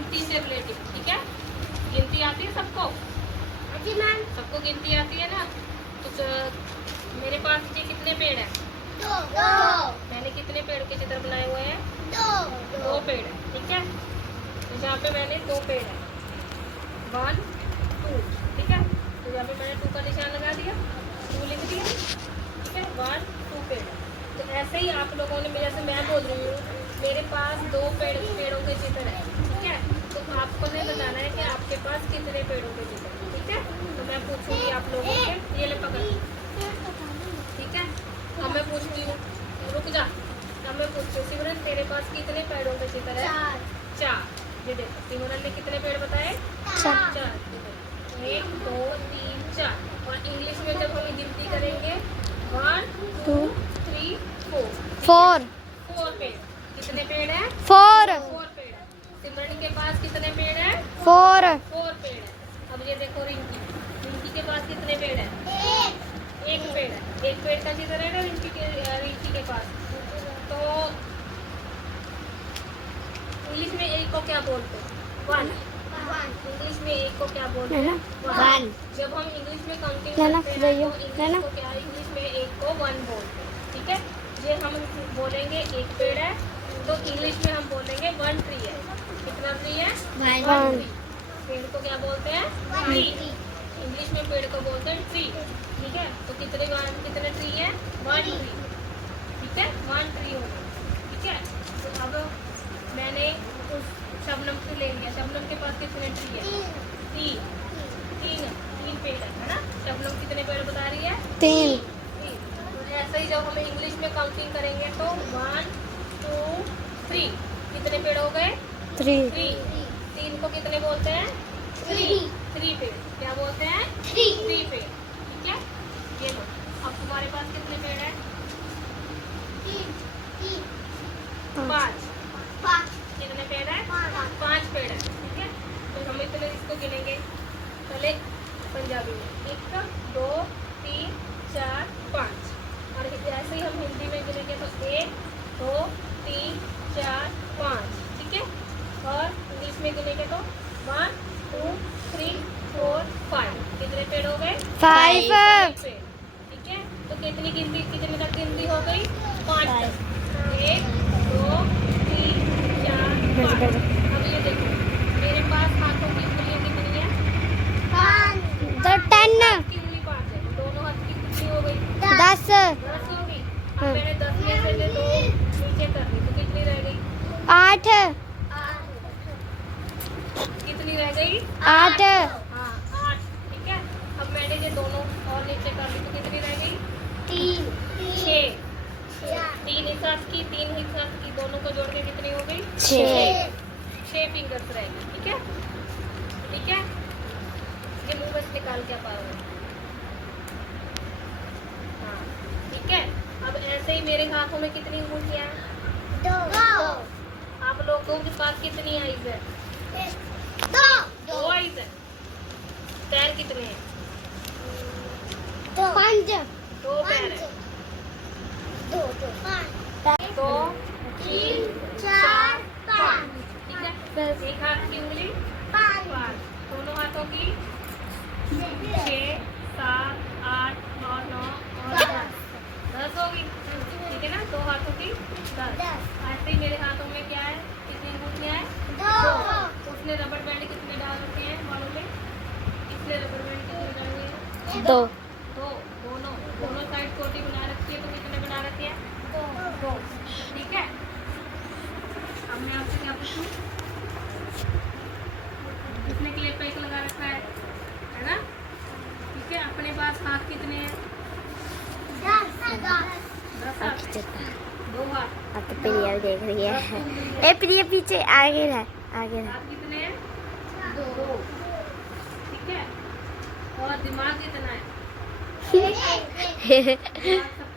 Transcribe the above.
गिनती से रिलेटेड, ठीक है। गिनती आती है सबको? जी मैम। सबको गिनती आती है ना? तो मेरे पास ये कितने पेड़ हैं? दो। मैंने कितने पेड़ के चित्र बनाए हुए हैं? दो पेड़ है, ठीक है। तो यहाँ पे मैंने दो पेड़ है, 1 2, ठीक है। तो यहाँ पे मैंने 2 का निशान लगा दिया, 2 लिख दिया, ठीक है। 1 2 पेड़ है। तो ऐसे ही आप लोगों ने, जैसे मैं बोल रही हूँ मेरे पास 2 पेड़ों के चित्र है, ठीक है। तो आपको ने बताना है कि आपके पास कितने पेड़ों के चित्र है, ठीक है। तो मैं पूछूंगी आप लोगों से, ये ले पकड़, ठीक है। अब मैं पूछती हूँ, रुक जा। अब मैं पूछती हूँ, सिमरन तेरे पास कितने पेड़ों के चित्र है? 4। ये देखो, सिमरन ने कितने पेड़ बताए? 4। 1 2 3 4। और इंग्लिश में जब हम गिनती करेंगे 1 2 3 4 पेड़। कितने पेड़ हैं? 4 पेड़ है। सिमरन के पास कितने पेड़ हैं? 4 पेड़ है। अब ये देखो रिंकी के पास कितने पेड़ हैं? 1 पेड़ है। 1 पेड़ का चित्र है ना रिंकी के पास। तो इंग्लिश में 1 को क्या बोलते हैं? 1। इंग्लिश में 1 को क्या बोलते हैं? 1। जब हम इंग्लिश में काउंटिंग करते हैं तो क्या इंग्लिश में 1 को 1 बोलते हैं, ठीक है। ये हम बोलेंगे 1 पेड़ है, तो इंग्लिश में हम बोलेंगे 1 ट्री है। कितना ट्री है? 1 ट्री। पेड़ को क्या बोलते हैं? ट्री। इंग्लिश में पेड़ को बोलते हैं ट्री, ठीक है। तो कितने ट्री है? 1 ट्री, ठीक है। 1 ट्री होगा, ठीक है। तो अब मैंने उस शबनम को ले लिया। शबनम के पास कितने ट्री है? 3 पेड़ है ना। शबनम कितने पेड़ बता रही है? 3। तो ऐसे ही जब हम इंग्लिश में काउंटिंग करेंगे तो 1 2 3 कितने पेड़ हो गए? 3। 3 को कितने बोलते हैं? 3 पेड़। क्या बोलते हैं? 3 पेड़, ठीक है। ये लो, अब तुम्हारे पास कितने पेड़ है? 5। कितने पेड़ है? 5 पेड़ है, ठीक है। तो हम इतने इसको गिनेंगे पहले पंजाबी में, 1 2 3 4 5। और ऐसे ही हम हिंदी में गिनेंगे तो 1 2 3 4 5, ठीक है। और इंग्लिश में गिनेंगे तो 1 2 3 4 5। कितने पेड़ हो गए? 5 पेड़, ठीक है। तो कितनी तक गिनती हो गई? 5 तक। 1 2 3 4 5। अब ये देखो, मेरे पास हाथों की उंगलियां कितनी है? 10 की उंगली 5 है। दोनों हाथ की कितनी हो गई? 10 होगी। अब मैंने 10 में से 2 नीचे कर दी, तो कितनी रह गई? 8। कितनी रह गई? 8। हाँ 8, ठीक है। अब मैंने ये दोनों और नीचे कर ली, तो कितनी रह गई? 3 6। 3 इस हाथ की, 3 इस हाथ की, दोनों को जोड़ के कितनी हो गई? 6 फिंगर्स रहेगी, ठीक है। ठीक है, ये मुंह बस निकाल के पाओगे। हाँ ठीक है। अब ऐसे ही मेरे हाथों में कितनी उंगलियां हैं? 2। आप लोगों के पास कितनी आइज है? 2 आइज है। पैर कितने हैं? 5। 2 पैर है। 2 3 4 5, ठीक है। एक हाथ की उंगली 5, दोनों हाथों की 6 7 8 और 9 और 10 होगी, ठीक है ना। 2 हाथों की 10। ऐसे ही मेरे हाथों में क्या है? कितनी अंगूठियां हैं? 2। उसने रबर बैंड कितने डाल रखे हैं बालों में? इसने रबर बैंड कितने डाले हैं? 2। दोनों साइड कोटी बना रखी है, तो कितने बना रखे हैं? 2, ठीक है। अब मैं आपसे क्या पूछूं? कितने क्लिप पे लगा रखा है ना? ठीक है। अपने पास हाथ कितने हैं? 10 हाथ। 2 हाथ। अब तो प्रिया भी देख रही है। ए प्रिया पीछे आगे रह, आगे रह। हाथ कितने हैं? 2, ठीक है। और दिमाग कितना है? दिमाग